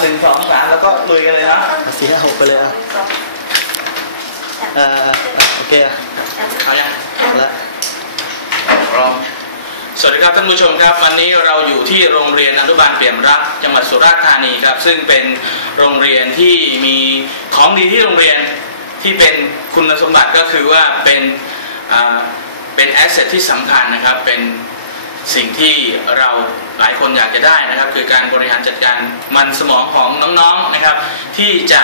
หนึ่งสองสามแล้วก็ลุยกันเลยนะสี่ห้าหกไปเลยอะเออโอเคอะเอายังแล้วพร้อมสวัสดีครับท่านผู้ชมครับวันนี้เราอยู่ที่โรงเรียนอนุบาลเปี่ยมรักจังหวัดสุราษฎร์ธานีครับ ซึ่งเป็นโรงเรียนที่มีของดีที่โรงเรียนที่เป็นคุณสมบัติก็คือว่าเป็นอ่าเป็นแอสเซทที่สำคัญนะครับเป็นสิ่งที่เรา หลายคนอยากจะได้นะครับ คือการบริหารจัดการมันสมองของน้องๆนะครับ ที่จะ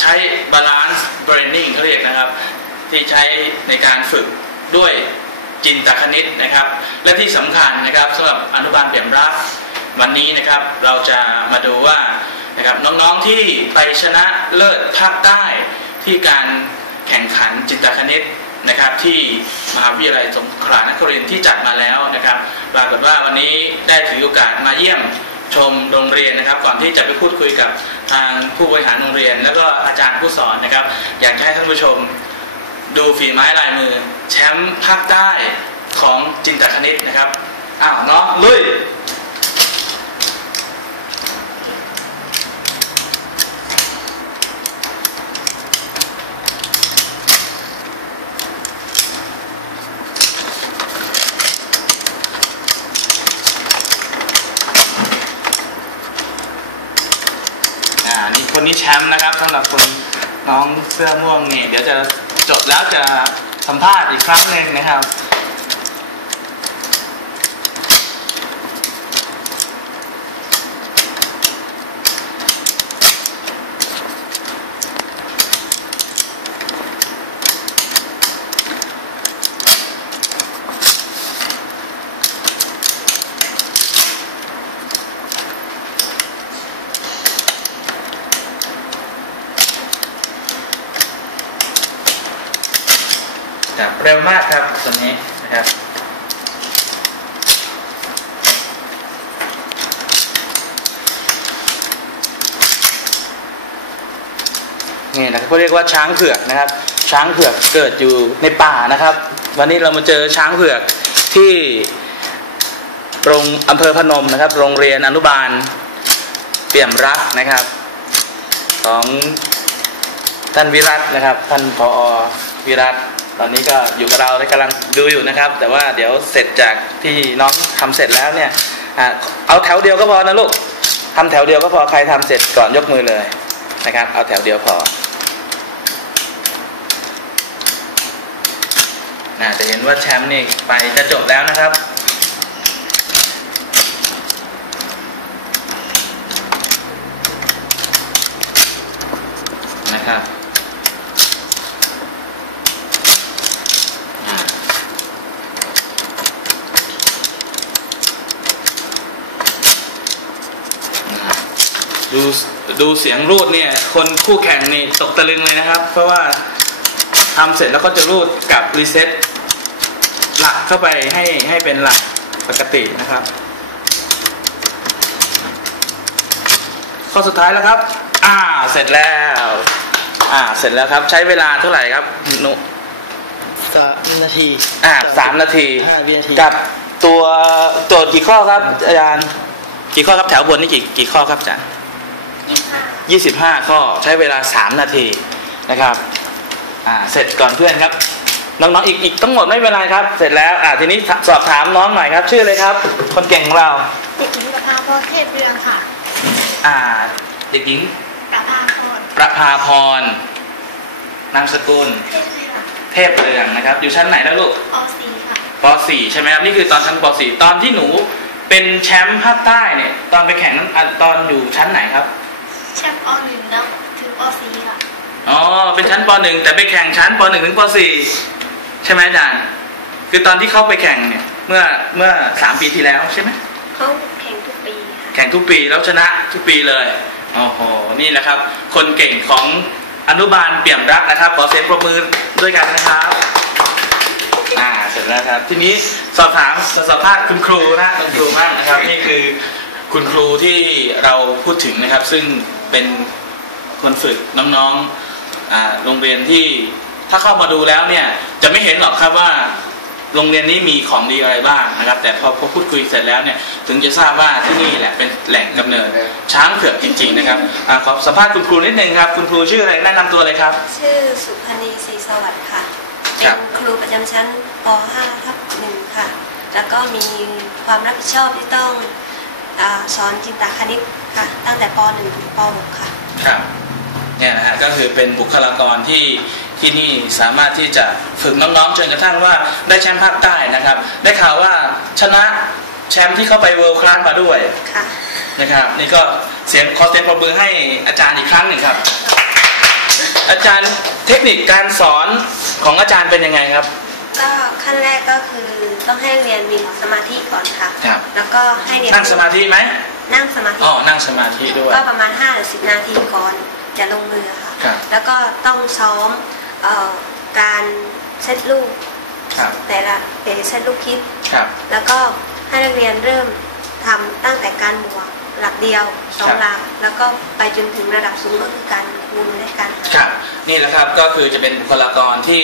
ใช้ balance braining เขาเรียกนะครับ ที่ใช้ในการฝึกด้วยจินตคณิตนะครับ และที่สำคัญนะครับสำหรับอนุบาลเปี่ยมรักวันนี้นะครับเราจะมาดูว่านะครับน้องๆที่ไปชนะเลิศภาคใต้ที่การแข่งขันจินตคณิต นะครับที่มหาวิทยาลัยสงขลานครินทร์ที่จัดมาแล้วนะครับปรากฏว่าวันนี้ได้ถือโอกาสมาเยี่ยมชมโรงเรียนนะครับ ก่อนที่จะไปพูดคุยกับทางผู้บริหารโรงเรียน แล้วก็อาจารย์ผู้สอนนะครับ อยากจะให้ท่านผู้ชมดูฝีไม้ลายมือ แชมป์ภาคใต้ของจินตคณิตนะครับอ้าวเนาะลุย อ่า นี่แชมป์นะครับสำหรับคนน้องเสื้อม่วงนี่เดี๋ยวจะจบแล้วจะสัมภาษณ์อีกครั้งหนึ่งนะครับ ครับเร็วมากครับตัวนี้นะครับนี่นะครับเขาเรียกว่าช้างเผือกนะครับ ช้างเผือกเกิดอยู่ในป่านะครับ วันนี้เรามาเจอช้างเผือกที่โรงอำเภอพนมนะครับ โรงเรียนอนุบาลเปี่ยมรักนะครับ ของท่านวิรัตนะครับ ท่านพอวิรัต ตอนนี้ก็อยู่กับเราและกำลังดูอยู่นะครับ แต่ว่าเดี๋ยวเสร็จจากที่น้องทำเสร็จแล้วเนี่ยเอาแถวเดียวก็พอนะลูกทำแถวเดียวก็พอใครทำเสร็จก่อนยกมือเลยนะครับ เอาแถวเดียวพอน่าจะเห็นว่าแชมป์นี่ไปจะจบแล้วนะครับนะครับ ดูดูเสียงรูดเนี่ย คนคู่แข่งนี่ตกตะลึงเลยนะครับ เพราะว่าทำเสร็จแล้วก็จะรูดกลับรีเซ็ตหลักเข้าไปให้ให้เป็นหลักปกตินะครับ ข้อสุดท้ายแล้วครับ อ่าเสร็จแล้ว อ่าเสร็จแล้วครับใช้เวลาเท่าไหร่ครับหนุสามนาที อ่าสามนาทีห้าวินาทีกับตัวโจทย์กี่ข้อครับอาจารย์กี่ข้อครับแถวบนนี่กี่กี่ข้อครับอาจารย์ ยี่สิบห้าข้อใช้เวลาสามนาทีนะครับอ่าเสร็จก่อนเพื่อนครับ น้องๆอีกอีกทั้งหมดไม่เป็นไรครับ เสร็จแล้วอ่าทีนี้สอบถามน้องหน่อยครับ ชื่อเลยครับ คนเก่งของเราเด็กหญิงประภาพรเทพเรืองค่ะ อ่า เด็กหญิงประภาพรประภาพรนามสกุล เทพเรืองเทพเรืองนะครับ อยู่ชั้นไหนแล้วลูกอสีค่ะป .4 ใช่ไหมครับนี่คือตอนชั้นป .4 ตอนที่หนูเป็นแชมป์ภาคใต้เนี่ย ตอนไปแข่งนั้นอะตอนอยู่ชั้นไหนครับแชมป์อหนึ่งแล้วถึงอสีค่ะอ๋อเป็นชั้นป .1 แต่ไปแข่งชั้นป .1 ถึงป .4 ใช่ไหมอาจารย์ คือตอนที่เขาไปแข่งเนี่ย เมื่อเมื่อสามปีที่แล้วใช่ไหมเขาแข่งทุกปีค่ะแข่งทุกปีแล้วชนะทุกปีเลยโอ้โหนี่แหละครับ คนเก่งของอนุบาลเปี่ยมรักนะครับขอเสียงปรบมือด้วยกันนะครับอ่าเสร็จแล้วครับ ทีนี้สอบถามสัมภาษณ์คุณครูนะคุณครูมากนะครับนี่คือ คุณครูที่เราพูดถึงนะครับ ซึ่งเป็นคนฝึกน้องๆอ่าโรงเรียนที่ถ้าเข้ามาดูแล้วเนี่ยจะไม่เห็นหรอกครับว่าโรงเรียนนี้มีของดีอะไรบ้างนะครับ แต่พอพอพูดคุยเสร็จแล้วเนี่ยถึงจะทราบว่าที่นี่แหละเป็นแหล่งกำเนิดช้างเผือกจริง ๆ นะครับอะขอสัมภาษณ์คุณครูนิดนึงครับ คุณครูชื่ออะไรแนะนำตัวเลยครับ ชื่อสุพนีศรีสวัสดิ์ค่ะครัเป็บนครูประจำชั้นป .5 ทับหนึ่งค่ะ แล้วก็มีความรับผิดชอบที่ต้องอา สอนจินตคณิตค่ะตั้งแต่ป .1 ถึงป .6 ค่ะครับเนี่ยนะฮะก็คือเป็นบุคลากรที่ที่นี่สามารถที่จะฝึกน้องๆจนกระทั่งว่าได้แชมป์ภาคใต้นะครับ ได้ข่าวว่าชนะแชมป์ที่เข้าไปเวิลด์คลาสมาด้วยค่ะนะครับนี่ก็เสียงขอเสียงปรบมือให้อาจารย์อีกครั้งหนึ่งครับ อาจารย์เทคนิคการสอนของอาจารย์เป็นยังไงครับก็ ขั้นแรกก็คือต้องให้เรียนมีสมาธิก่อนค่ะ ครับ แล้วก็ให้เรียนนั่งสมาธิไหมนั่งสมาธิอ๋อนั่งสมาธิด้วย ก็ประมาณ5หรือ10 นาทีก่อนจะลงมือค่ะ ครับแล้วก็ต้องซ้อมเอ่อการเซตลูกครับแต่ละเอเซตลูกคิด ครับ แล้วก็ให้นักเรียนเริ่มทำตั้งแต่การบวก หลักเดียวสอครังบหลักแล้วก็ไปจนถึงระดับสูงก็คือการคูณและการหารครับนี่แหละครับก็คือจะเป็นบุคลากรที่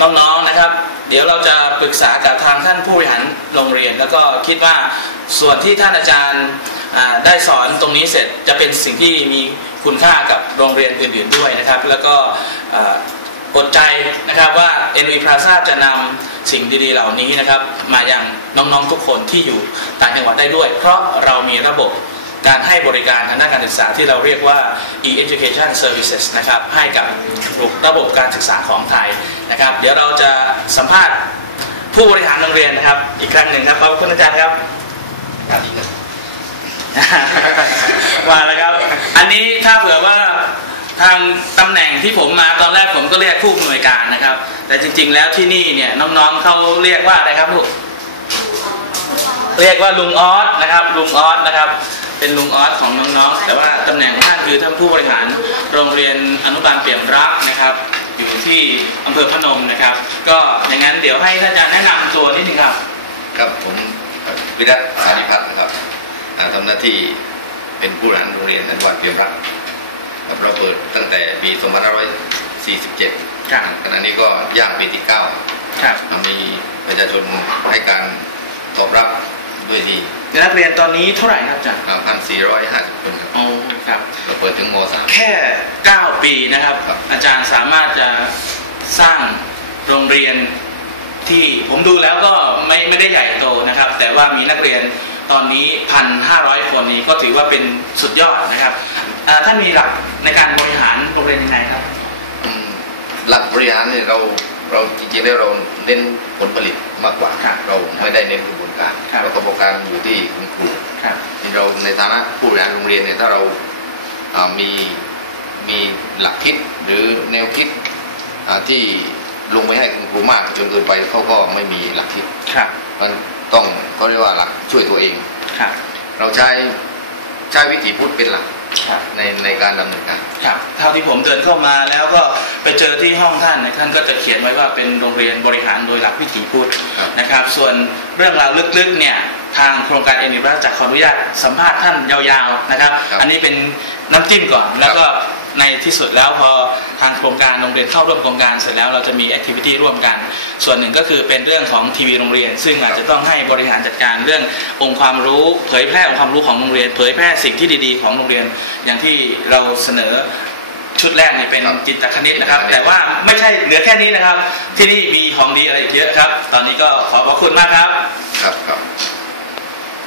น้องๆนะครับ เดี๋ยวเราจะปรึกษากับทางท่านผู้บริหารโรงเรียน แล้วก็คิดว่าส่วนที่ท่านอาจารย์อ่าได้สอนตรงนี้เสร็จจะเป็นสิ่งที่มีคุณค่ากับโรงเรียนอื่น ๆด้วยนะครับ แล้วก็อ่าอดใจนะครับว่า NV Plaza จะนำสิ่งดีๆเหล่านี้นะครับ มายังน้องๆทุกคนที่อยู่ต่างจังหวัดได้ด้วย เพราะเรามีระบบ การให้บริการทางด้านการศึกษาที่เราเรียกว่า e-education services นะครับให้กับระบบการศึกษาของไทยนะครับ เดี๋ยวเราจะสัมภาษณ์ผู้บริหารโรงเรียนนะครับ อีกครั้งหนึ่งครับขอบคุณอาจารย์ครับว่าแล้วครับ อันนี้ถ้าเผื่อว่าทางตำแหน่งที่ผมมาตอนแรกผมก็เรียกผู้อำนวยการนะครับ แต่จริง ๆ แล้วที่นี่เนี่ยน้องๆเขาเรียกว่าอะไรครับลูกเรียกว่าลุงออสนะครับลุงออสนะครับ เป็นลุงออสของน้องๆ แต่ว่าตำแหน่งของท่านคือท่านผู้บริหารโรงเรียนอนุบาลเปี่ยมรักนะครับ อยู่ที่อำเภอพนมนะครับ ก็อย่างนั้นเดี๋ยวให้ท่านอาจารย์แนะนำตัวนิดนึงครับ ครับผมวิรัตสาริพัฒน์นะครับอ่าทำหน้าที่เป็นผู้บริหารโรงเรียนอนุบาลเพียมรักครับเราเปิดตั้งแต่ปี2547ครับ ขณะนี้ก็ย่างปีที่9ครับ มีประชาชนให้การตอบรับด้วยดี นักเรียนตอนนี้เท่าไหร่ครับอาจารย์1,450คนครับโอ้ครับเราเปิดถึงม .3 แค่ 9 ปีนะครับ ครับ อาจารย์สามารถจะสร้างโรงเรียนที่ผมดูแล้วก็ไม่ไม่ได้ใหญ่โตนะครับ แต่ว่ามีนักเรียนตอนนี้ 1,500 คนนี้ก็ถือว่าเป็นสุดยอดนะครับอ่าท่านมีหลักในการบริหารโรงเรียนยังไงครับ อืมหลักบริหารเนี่ยเราเราจริงๆแล้วเราเน้นผลผลิตมากกว่า ครับ เราไม่ได้เน้นกระบวน การครับเพราะกระบวนการอยู่ที่คุณครูครับที่เราในฐานะผู้บริหารโรงเรียนเนี่ยถ้าเราอ่ามีมีหลักคิดหรือแนวคิดอ่าที่ลงไปให้คุณครูมากจนเกินไปเขาก็ไม่มีหลักคิดครับมันต้องเขาเรียกว่าหลักช่วยตัวเองครับเราใช้ใช้วิถีพุทธเป็นหลักครับในในการดำเนินการครับเท่าที่ผมเดินเข้ามาแล้วก็ ไปเจอที่ห้องท่านนะท่านก็จะเขียนไว้ว่าเป็นโรงเรียนบริหารโดยหลักวิถีพุทธครับนะครับ ส่วนเรื่องราวลึกๆเนี่ยทางโครงการเอ็นิรัจะขออนุญาตสัมภาษณ์ท่านยาวๆนะครับครับ อันนี้เป็นน้ำจิ้มก่อนแล้วก็ในที่สุดแล้วพอทางโครงการโรงเรียนเข้าร่วมโครงการเสร็จแล้วเราจะมีแอคทิวิตี้ร่วมกัน ส่วนหนึ่งก็คือเป็นเรื่องของทีวีโรงเรียน ซึ่งอาจจะต้องให้บริหารจัดการเรื่ององค์ความรู้ เผยแพร่องค์ความรู้ของโรงเรียน เผยแพร่สิ่งที่ดี ๆ ของโรงเรียน อย่างที่เราเสนอ ชุดแรกนี่เป็นครับจิตคณิตนะครับจิตคณิตแต่ว่าไม่ใช่เหลือแค่นี้นะครับ ที่นี่มีของดีอะไรอีกเยอะครับ ตอนนี้ก็ขอขอบคุณมากครับ ครับครับ